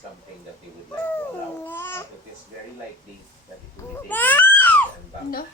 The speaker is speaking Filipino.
something that they would like to allow. It is very likely that it will be taken and back No.